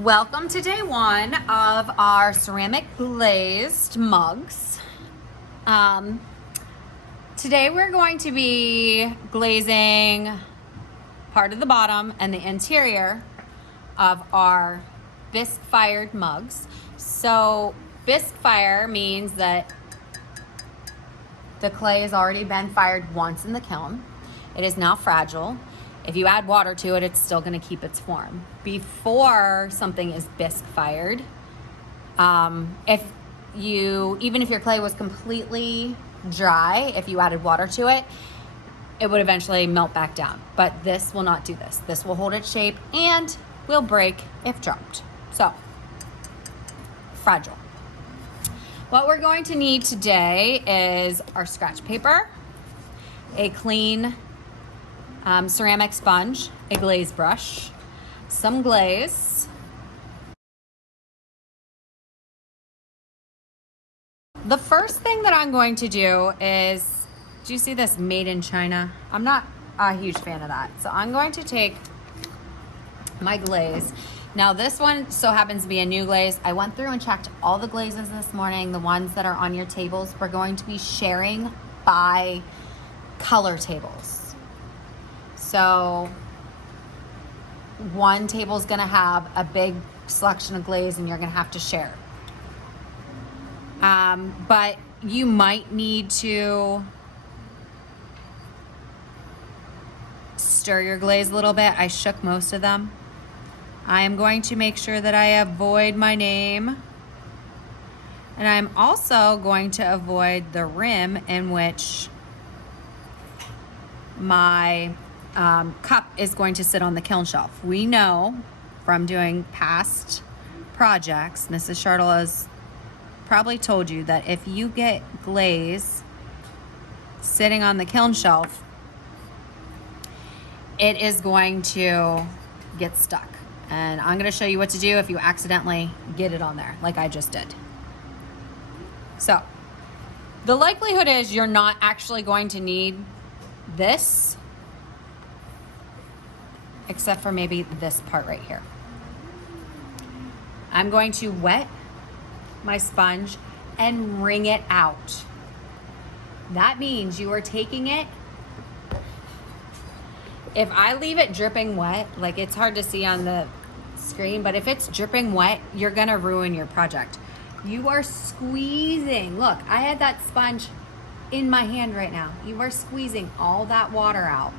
Welcome to day one of our ceramic glazed mugs. Today we're going to be glazing part of the bottom and the interior of our bisque-fired mugs. So bisque-fire means that the clay has already been fired once in the kiln. It is now fragile. If you add water to it, it's still going to keep its form. Before something is bisque fired, even if your clay was completely dry, if you added water to it, it would eventually melt back down. But this will not do this. This will hold its shape and will break if dropped. So, fragile. What we're going to need today is our scratch paper, a clean ceramic sponge, a glaze brush, some glaze, the first thing that I'm going to do is, do you see this made in China? I'm not a huge fan of that. So I'm going to take my glaze. Now this one so happens to be a new glaze. I went through and checked all the glazes this morning, the ones that are on your tables. We're going to be sharing by color tables. So one table is going to have a big selection of glaze and you're going to have to share. But you might need to stir your glaze a little bit. I shook most of them. I am going to make sure that I avoid my name. And I'm also going to avoid the rim in which my cup is going to sit on the kiln shelf. We know from doing past projects, Mrs. Shartle has probably told you that if you get glaze sitting on the kiln shelf, it is going to get stuck. And I'm going to show you what to do if you accidentally get it on there, like I just did. So the likelihood is you're not actually going to need this, except for maybe this part right here. I'm going to wet my sponge and wring it out. That means you are taking it. If I leave it dripping wet, like it's hard to see on the screen, but if it's dripping wet, you're gonna ruin your project. You are squeezing. Look, I had that sponge in my hand right now. You are squeezing all that water out.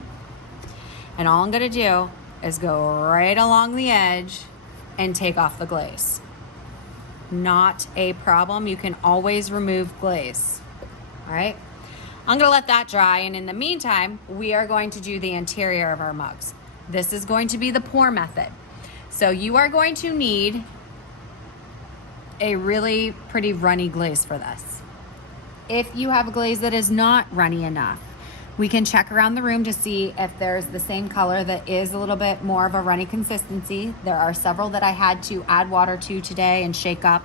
And all I'm gonna do is go right along the edge and take off the glaze. Not a problem. You can always remove glaze. All right. I'm gonna let that dry, and in the meantime, we are going to do the interior of our mugs. This is going to be the pour method. So you are going to need a really pretty runny glaze for this. If you have a glaze that is not runny enough, we can check around the room to see if there's the same color that is a little bit more of a runny consistency. There are several that I had to add water to today and shake up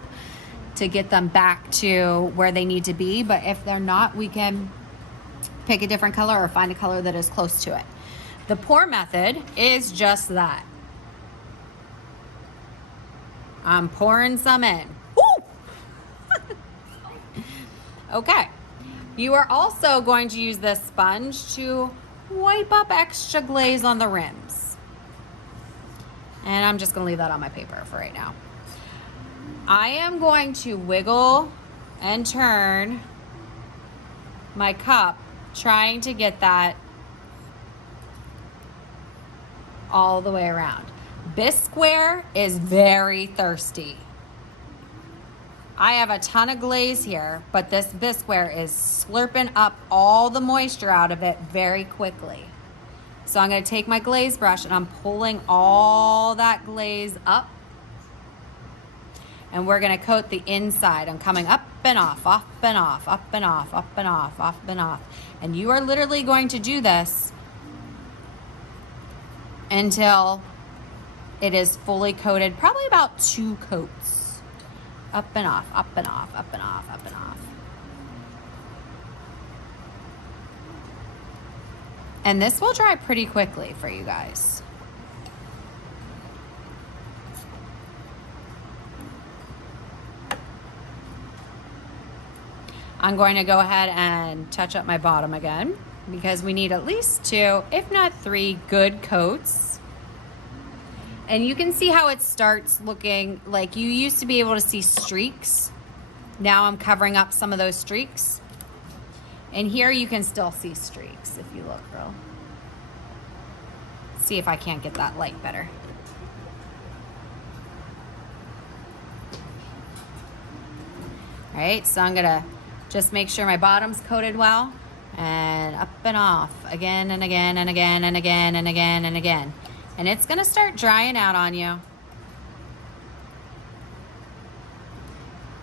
to get them back to where they need to be. But if they're not, we can pick a different color or find a color that is close to it. The pour method is just that. I'm pouring some in. Woo! Okay. You are also going to use this sponge to wipe up extra glaze on the rims. And I'm just going to leave that on my paper for right now. I am going to wiggle and turn my cup, trying to get that all the way around. Bisque-ware is very thirsty. I have a ton of glaze here, but this bisque-ware is slurping up all the moisture out of it very quickly. So I'm going to take my glaze brush and I'm pulling all that glaze up. And we're going to coat the inside. I'm coming up and off and off, up and off, up and off, up and off. And you are literally going to do this until it is fully coated, probably about 2 coats. Up and off, up and off, up and off, up and off. And this will dry pretty quickly for you guys. I'm going to go ahead and touch up my bottom again because we need at least 2, if not 3 good coats. And you can see how it starts looking like you used to be able to see streaks. Now I'm covering up some of those streaks. And here you can still see streaks if you look, girl. See if I can't get that light better. All right, so I'm gonna just make sure my bottom's coated well, and up and off again and again and again and again and again and again. And it's gonna start drying out on you.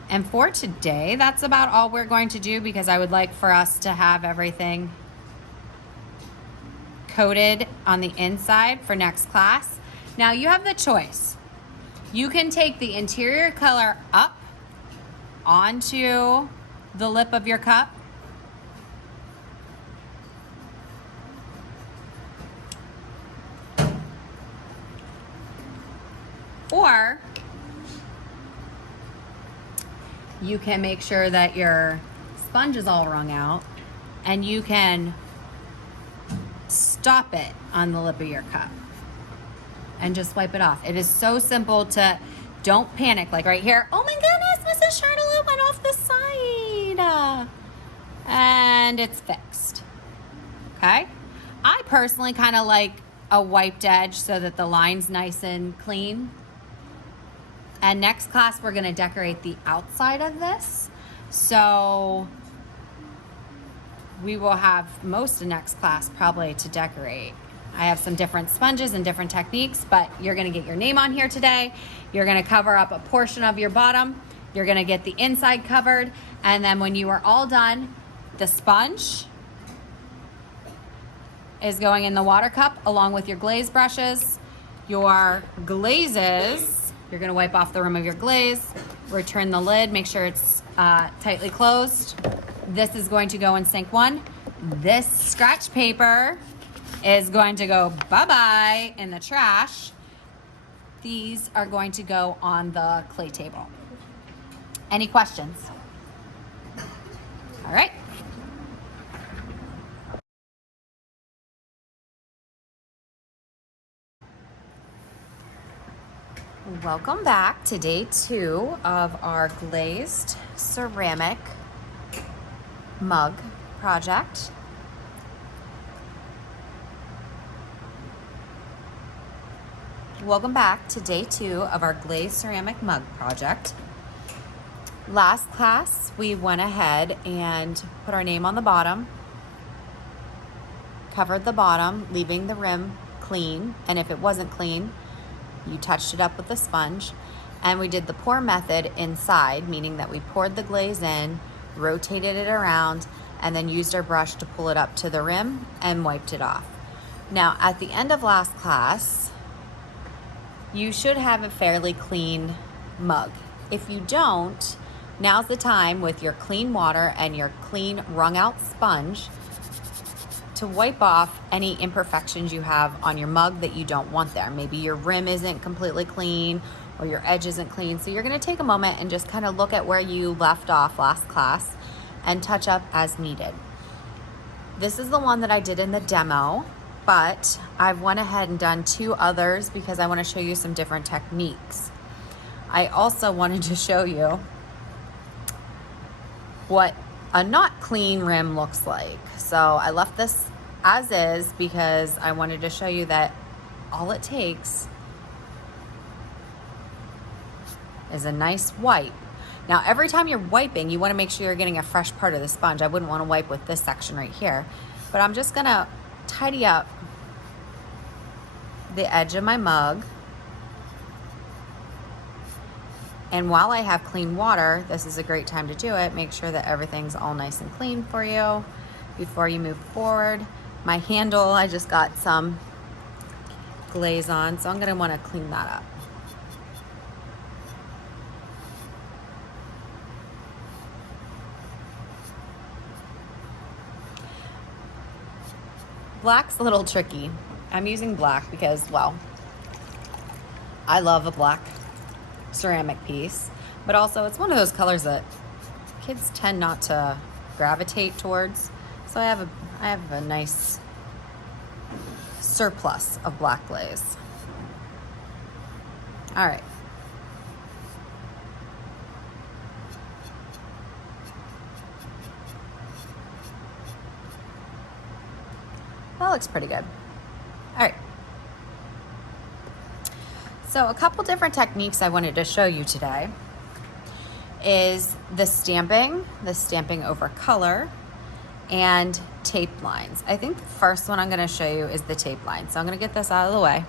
And for today, that's about all we're going to do because I would like for us to have everything coated on the inside for next class. Now you have the choice. You can take the interior color up onto the lip of your cup. Or you can make sure that your sponge is all wrung out and you can stop it on the lip of your cup and just wipe it off. It is so simple to, don't panic. Like right here, oh my goodness, Mrs. Charlotte went off the side. And it's fixed, okay? I personally kind of like a wiped edge so that the line's nice and clean. And next class, we're gonna decorate the outside of this. So we will have most of next class probably to decorate. I have some different sponges and different techniques, but you're gonna get your name on here today. You're gonna cover up a portion of your bottom. You're gonna get the inside covered. And then when you are all done, the sponge is going in the water cup along with your glaze brushes. Your glazes, you're gonna wipe off the rim of your glaze, return the lid, make sure it's tightly closed. This is going to go in sink 1. This scratch paper is going to go bye-bye in the trash. These are going to go on the clay table. Any questions? All right. Welcome back to day 2 of our glazed ceramic mug project. Welcome back to day 2 of our glazed ceramic mug project. Last class, we went ahead and put our name on the bottom, covered the bottom, leaving the rim clean, and if it wasn't clean, you touched it up with a sponge. And we did the pour method inside, meaning that we poured the glaze in, rotated it around, and then used our brush to pull it up to the rim and wiped it off. Now, at the end of last class, you should have a fairly clean mug. If you don't, now's the time with your clean water and your clean wrung out sponge to wipe off any imperfections you have on your mug that you don't want there. Maybe your rim isn't completely clean or your edge isn't clean. So you're gonna take a moment and just kind of look at where you left off last class and touch up as needed. This is the one that I did in the demo, but I've went ahead and done 2 others because I want to show you some different techniques. I also wanted to show you what a not clean rim looks like. So I left this as is because I wanted to show you that all it takes is a nice wipe. Now, every time you're wiping, you want to make sure you're getting a fresh part of the sponge. I wouldn't want to wipe with this section right here, but I'm just gonna tidy up the edge of my mug. And while I have clean water, this is a great time to do it. Make sure that everything's all nice and clean for you before you move forward. My handle, I just got some glaze on, so I'm gonna wanna clean that up. Black's a little tricky. I'm using black because, well, I love a black ceramic piece, but also it's one of those colors that kids tend not to gravitate towards. So I have a nice surplus of black glaze. All right. That looks pretty good. All right. So a couple different techniques I wanted to show you today is the stamping over color, and tape lines. I think the first one I'm going to show you is the tape line. So I'm going to get this out of the way.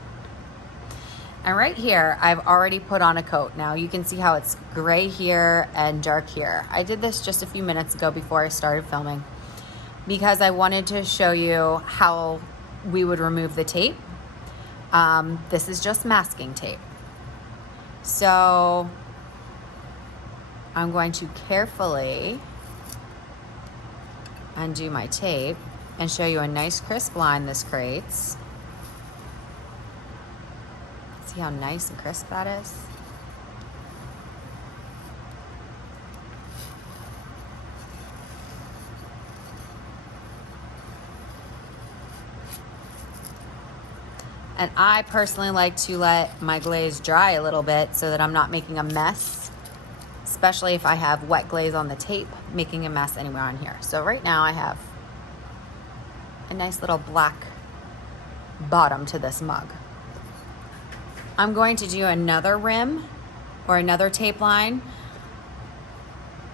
And right here, I've already put on a coat. Now you can see how it's gray here and dark here. I did this just a few minutes ago before I started filming because I wanted to show you how we would remove the tape. This is just masking tape. So I'm going to carefully undo my tape and show you a nice crisp line this creates. See how nice and crisp that is? And I personally like to let my glaze dry a little bit so that I'm not making a mess, especially if I have wet glaze on the tape, making a mess anywhere on here. So right now I have a nice little black bottom to this mug. I'm going to do another rim or another tape line.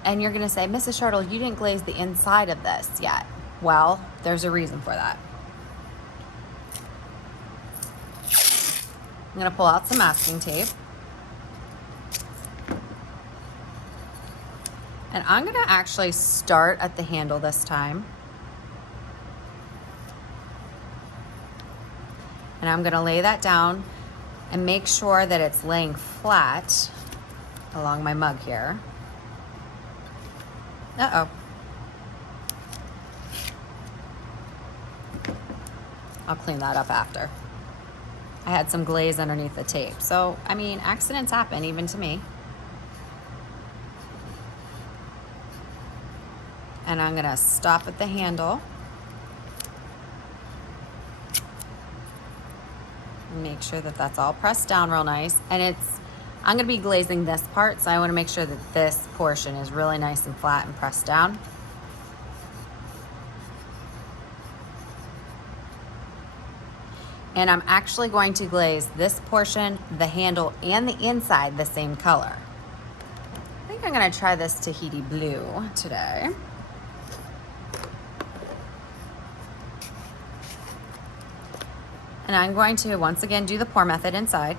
And you're gonna say, Mrs. Shirtle, you didn't glaze the inside of this yet. Well, there's a reason for that. I'm gonna pull out some masking tape. And I'm gonna actually start at the handle this time. And I'm gonna lay that down and make sure that it's laying flat along my mug here. Uh-oh. I'll clean that up after. I had some glaze underneath the tape. So, I mean, accidents happen even to me. And I'm gonna stop at the handle. Make sure that that's all pressed down real nice. And I'm gonna be glazing this part, so I wanna make sure that this portion is really nice and flat and pressed down. And I'm actually going to glaze this portion, the handle, and the inside the same color. I think I'm gonna try this Tahiti blue today. And I'm going to, once again, do the pour method inside.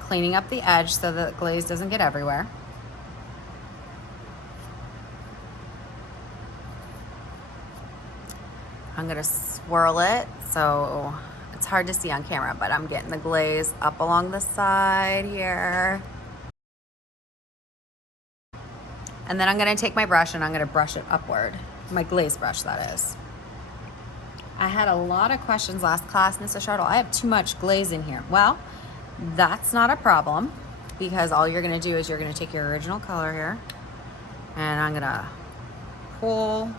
Cleaning up the edge so that the glaze doesn't get everywhere. I'm gonna swirl it, so it's hard to see on camera, but I'm getting the glaze up along the side here. And then I'm gonna take my brush and I'm gonna brush it upward. My glaze brush, that is. I had a lot of questions last class, Mr. Shirtle, I have too much glaze in here. Well, that's not a problem, because all you're gonna do is you're gonna take your original color here, and I'm gonna pull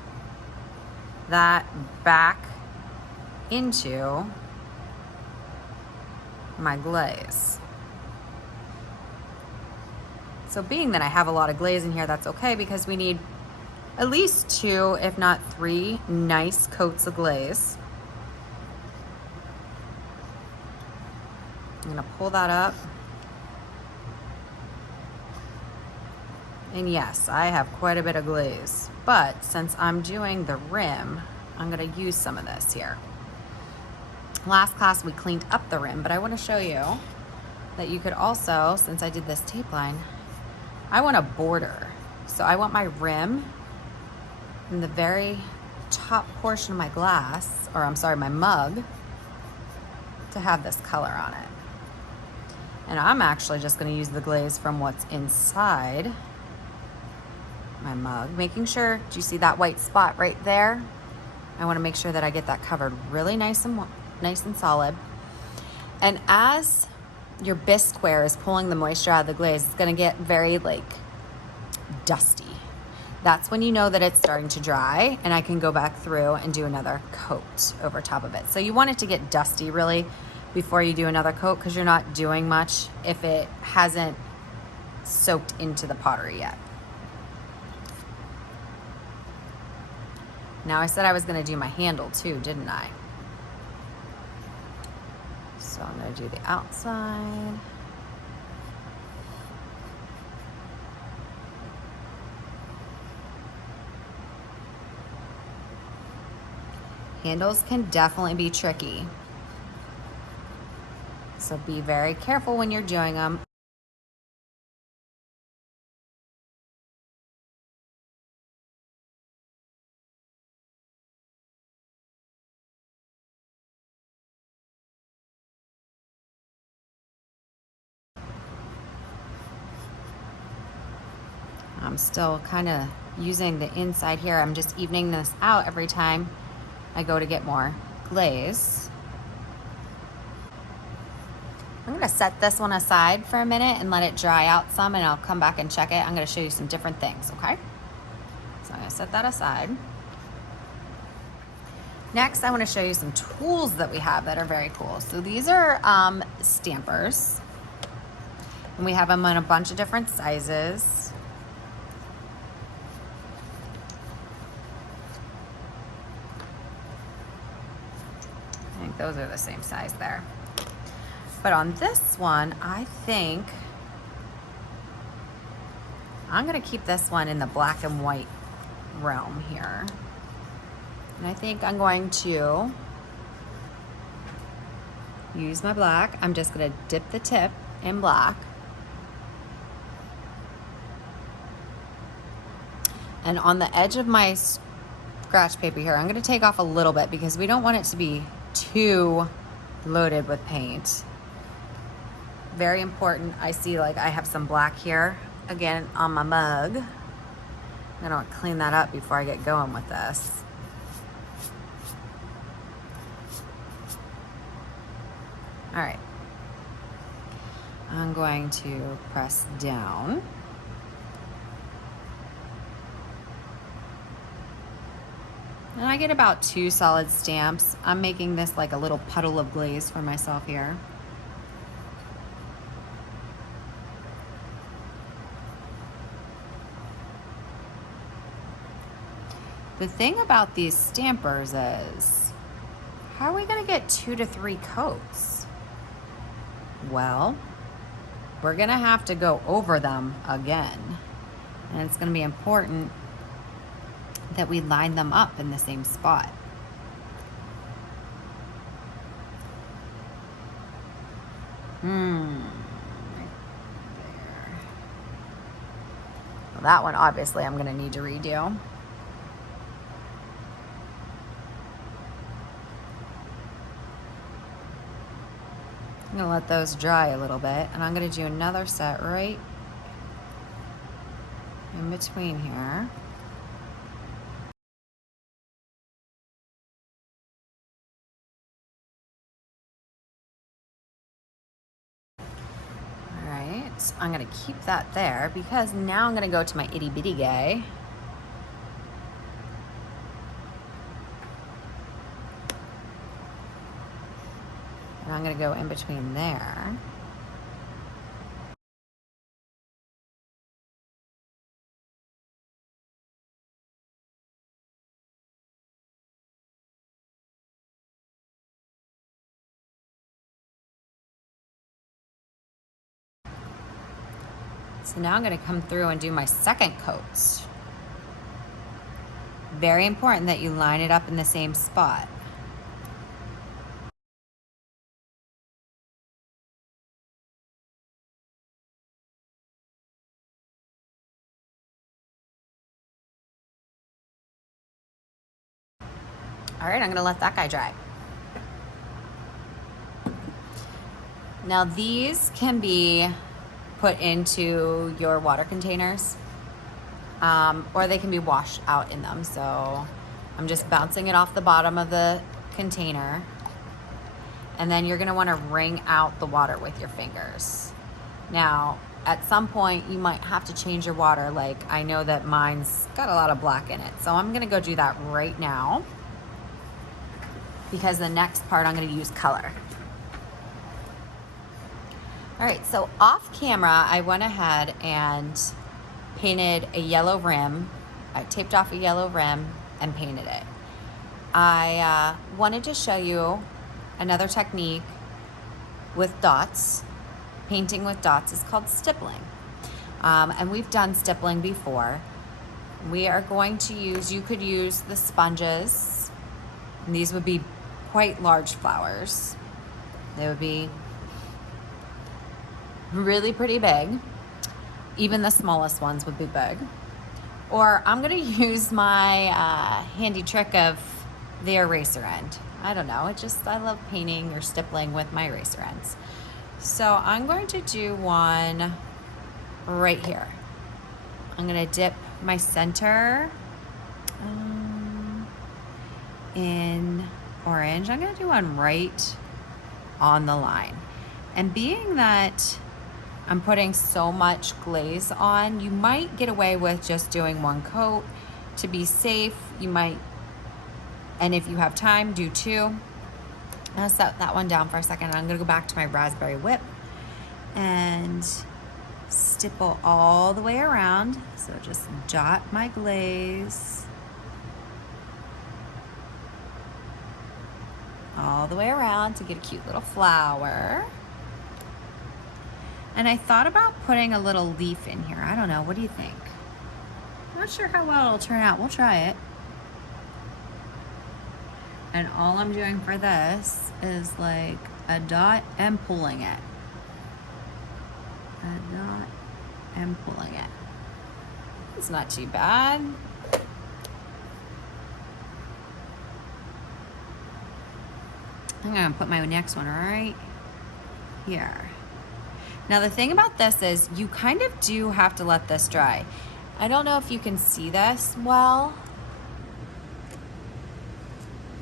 that back into my glaze. So being that I have a lot of glaze in here, that's okay, because we need at least 2, if not 3, nice coats of glaze. I'm gonna pull that up. And yes, I have quite a bit of glaze, but since I'm doing the rim, I'm gonna use some of this here. Last class we cleaned up the rim, but I wanna show you that you could also, since I did this tape line, I want a border. So I want my rim in the very top portion of my glass, or I'm sorry, my mug, to have this color on it. And I'm actually just gonna use the glaze from what's inside my mug, making sure, do you see that white spot right there? I wanna make sure that I get that covered really nice and solid. And as your bisque-ware is pulling the moisture out of the glaze, it's gonna get very like dusty. That's when you know that it's starting to dry, and I can go back through and do another coat over top of it. So you want it to get dusty really before you do another coat, because you're not doing much if it hasn't soaked into the pottery yet. Now I said I was going to do my handle too, didn't I? So I'm going to do the outside. Handles can definitely be tricky. So be very careful when you're doing them. I'm still kind of using the inside here. I'm just evening this out every time I go to get more glaze. I'm gonna set this one aside for a minute and let it dry out some, and I'll come back and check it. I'm gonna show you some different things, okay? So I'm gonna set that aside. Next, I wanna show you some tools that we have that are very cool. So these are stampers, and we have them in a bunch of different sizes. I think those are the same size there. But on this one, I think I'm gonna keep this one in the black and white realm here. And I think I'm going to use my black. I'm just gonna dip the tip in black. And on the edge of my scratch paper here, I'm gonna take off a little bit because we don't want it to be too loaded with paint. Very important. I see like I have some black here again on my mug. I don't clean that up before I get going with this. All right. I'm going to press down. And I get about 2 solid stamps. I'm making this like a little puddle of glaze for myself here. The thing about these stampers is, how are we gonna get 2 to 3 coats? Well, we're gonna have to go over them again. And it's gonna be important that we line them up in the same spot. Right there. Well, that one obviously I'm gonna need to redo. I'm gonna let those dry a little bit, and I'm gonna do another set right in between here. All right, I'm gonna keep that there because now I'm gonna go to my itty bitty guy. And I'm gonna go in between there. So now I'm gonna come through and do my second coats. Very important that you line it up in the same spot. All right, I'm gonna let that guy dry. Now these can be put into your water containers, or they can be washed out in them. So I'm just bouncing it off the bottom of the container, and then you're gonna wanna wring out the water with your fingers. Now, at some point you might have to change your water. Like I know that mine's got a lot of black in it. So I'm gonna go do that right now because the next part I'm gonna use color. All right, so off camera, I went ahead and painted a yellow rim. I taped off a yellow rim and painted it. I wanted to show you another technique with dots. Painting with dots is called stippling. And we've done stippling before. We are going to use, you could use the sponges. And these would be quite large flowers. They would be really pretty big. Even the smallest ones would be big. Or I'm gonna use my handy trick of the eraser end. I don't know, I love painting or stippling with my eraser ends. So I'm going to do one right here. I'm gonna dip my center in orange. I'm gonna do one right on the line. And being that I'm putting so much glaze on, you might get away with just doing one coat to be safe. You might, and if you have time, do two. I'll set that one down for a second. I'm gonna go back to my raspberry whip and stipple all the way around. So just dot my glaze all the way around to get a cute little flower. And I thought about putting a little leaf in here. I don't know, what do you think? I'm not sure how well it'll turn out. We'll try it. And all I'm doing for this is like a dot and pulling it. A dot and pulling it. It's not too bad. I'm gonna put my next one right here. Now the thing about this is you kind of do have to let this dry. I don't know if you can see this well,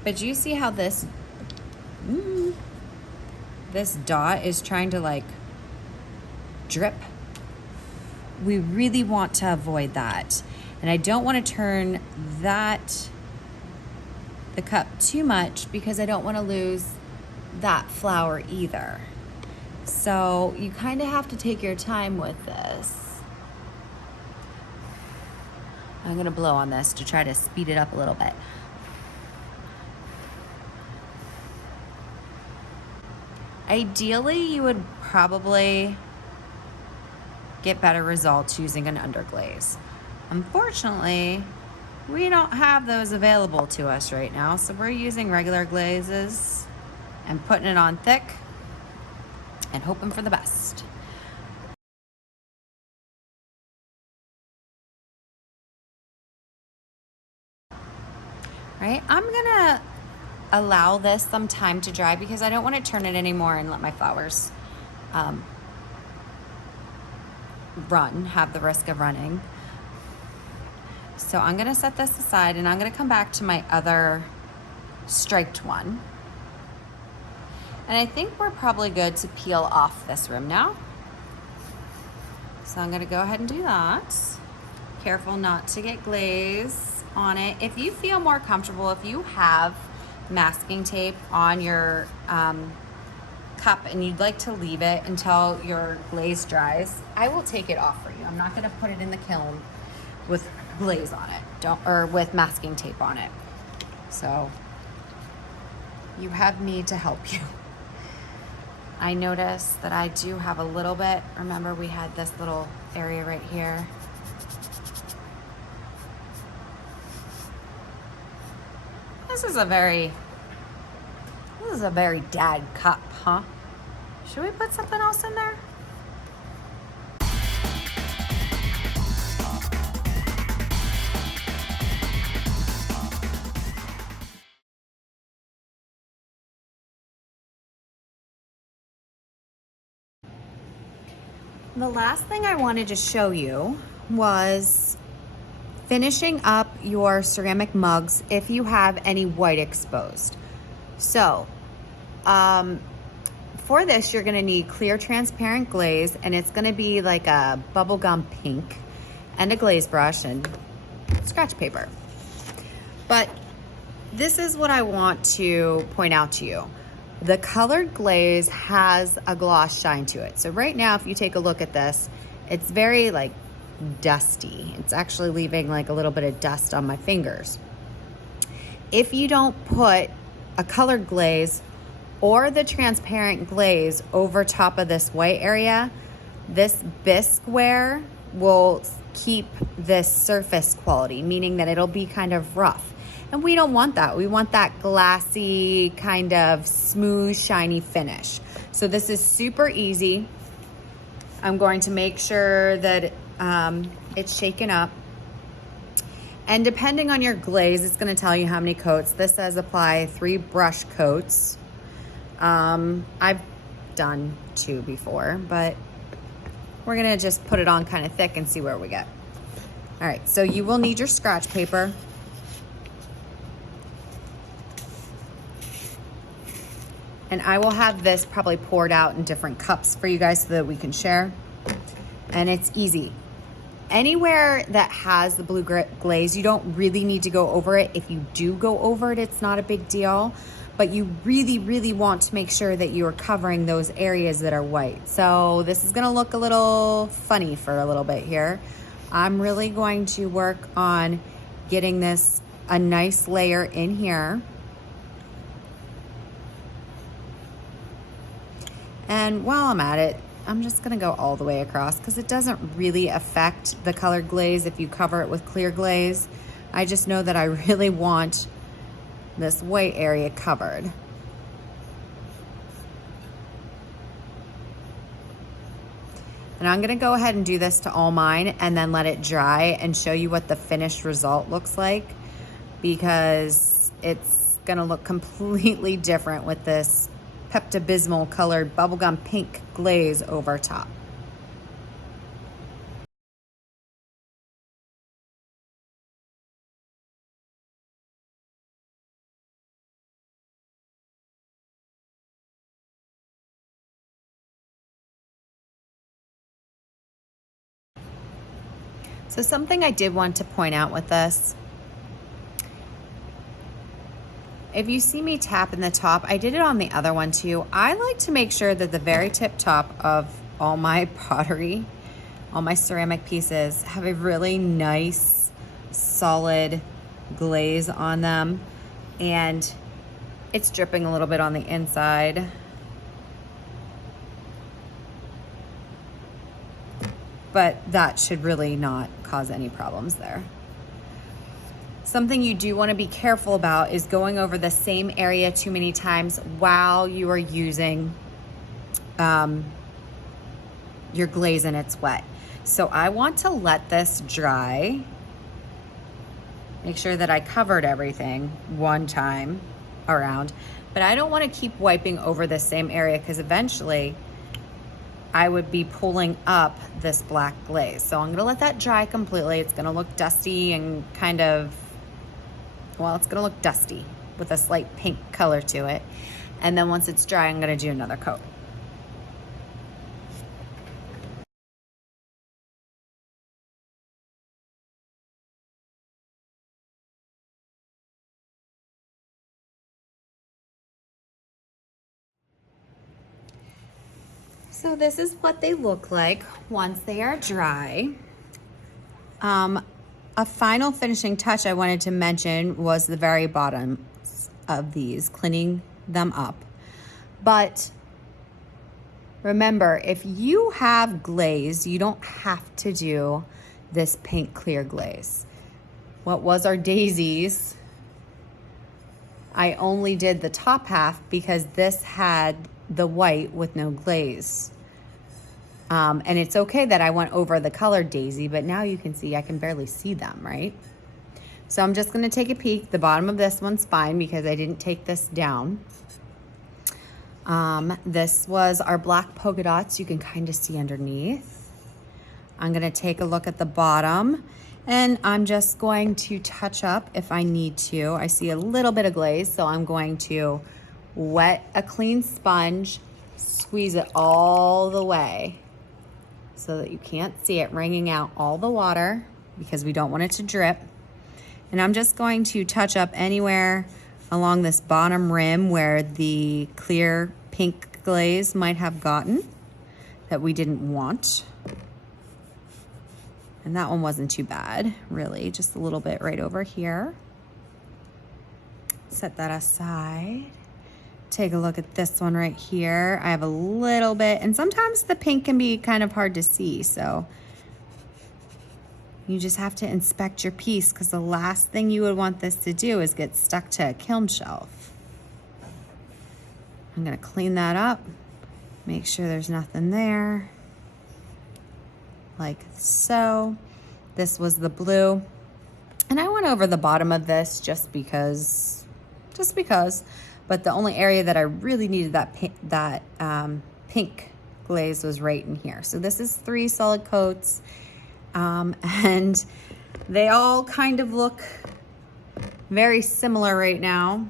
but you see how this dot is trying to like drip? We really want to avoid that. And I don't want to turn the cup too much because I don't want to lose that flower either. So you kind of have to take your time with this. I'm gonna blow on this to try to speed it up a little bit. Ideally, you would probably get better results using an underglaze. Unfortunately, we don't have those available to us right now, so we're using regular glazes and putting it on thick and hoping for the best. Right, I'm gonna allow this some time to dry because I don't want to turn it anymore and let my flowers have the risk of running. So I'm gonna set this aside and I'm gonna come back to my other striped one. And I think we're probably good to peel off this rim now. So I'm gonna go ahead and do that. Careful not to get glaze on it. If you feel more comfortable, if you have masking tape on your cup and you'd like to leave it until your glaze dries, I will take it off for you. I'm not gonna put it in the kiln with glaze on it, or with masking tape on it. So you have me to help you. I notice that I do have a little bit. Remember, we had this little area right here. This is a very dad cup, huh? Should we put something else in there? The last thing I wanted to show you was finishing up your ceramic mugs if you have any white exposed. So for this, you're gonna need clear transparent glaze, and it's gonna be like a bubblegum pink, and a glaze brush and scratch paper. But this is what I want to point out to you. The colored glaze has a gloss shine to it. So right now, if you take a look at this, it's very like dusty. It's actually leaving like a little bit of dust on my fingers. If you don't put a colored glaze or the transparent glaze over top of this white area, this bisque-ware will keep this surface quality, meaning that it'll be kind of rough. And we don't want that. We want that glassy, kind of smooth, shiny finish. So this is super easy. I'm going to make sure that it's shaken up. And depending on your glaze, it's gonna tell you how many coats. This says apply 3 brush coats. I've done 2 before, but we're gonna just put it on kind of thick and see where we get. All right, so you will need your scratch paper. And I will have this probably poured out in different cups for you guys so that we can share. And it's easy. Anywhere that has the blue glaze, you don't really need to go over it. If you do go over it, it's not a big deal. But you really, really want to make sure that you are covering those areas that are white. So this is gonna look a little funny for a little bit here. I'm really going to work on getting this a nice layer in here. And while I'm at it, I'm just gonna go all the way across because it doesn't really affect the colored glaze if you cover it with clear glaze. I just know that I really want this white area covered. And I'm gonna go ahead and do this to all mine and then let it dry and show you what the finished result looks like, because it's gonna look completely different with this Pepto-Bismol colored bubblegum pink glaze over top. So something I did want to point out with this, if you see me tap in the top, I did it on the other one too. I like to make sure that the very tip top of all my pottery, all my ceramic pieces, have a really nice, solid glaze on them. And it's dripping a little bit on the inside. But that should really not cause any problems there. Something you do want to be careful about is going over the same area too many times while you are using your glaze and it's wet. So I want to let this dry. Make sure that I covered everything one time around, but I don't want to keep wiping over the same area because eventually I would be pulling up this black glaze. So I'm gonna let that dry completely. It's gonna look dusty and kind of, well, it's gonna look dusty with a slight pink color to it. And then once it's dry, I'm gonna do another coat. So this is what they look like once they are dry. A final finishing touch I wanted to mention was the very bottom of these, cleaning them up. But remember, if you have glaze, you don't have to do this pink clear glaze. What was our daisies, I only did the top half because this had the white with no glaze. And it's okay that I went over the colored daisy, but now you can see I can barely see them, right? So I'm just gonna take a peek. The bottom of this one's fine because I didn't take this down. This was our black polka dots. You can kind of see underneath. I'm gonna take a look at the bottom and I'm just going to touch up if I need to. I see a little bit of glaze, so I'm going to wet a clean sponge Squeeze it all the way so that you can't see it wringing out all the water because we don't want it to drip. And I'm just going to touch up anywhere along this bottom rim where the clear pink glaze might have gotten that we didn't want. And that one wasn't too bad, really, just a little bit right over here. Set that aside. Take a look at this one right here. I have a little bit, and sometimes the pink can be kind of hard to see, so you just have to inspect your piece because the last thing you would want this to do is get stuck to a kiln shelf. I'm gonna clean that up, make sure there's nothing there, like so. This was the blue, and I went over the bottom of this just because, but the only area that I really needed that pink glaze was right in here. So this is 3 solid coats, and they all kind of look very similar right now,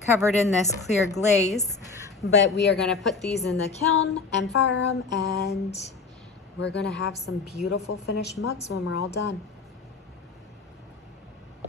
covered in this clear glaze. But we are gonna put these in the kiln and fire them, and we're gonna have some beautiful finished mugs when we're all done.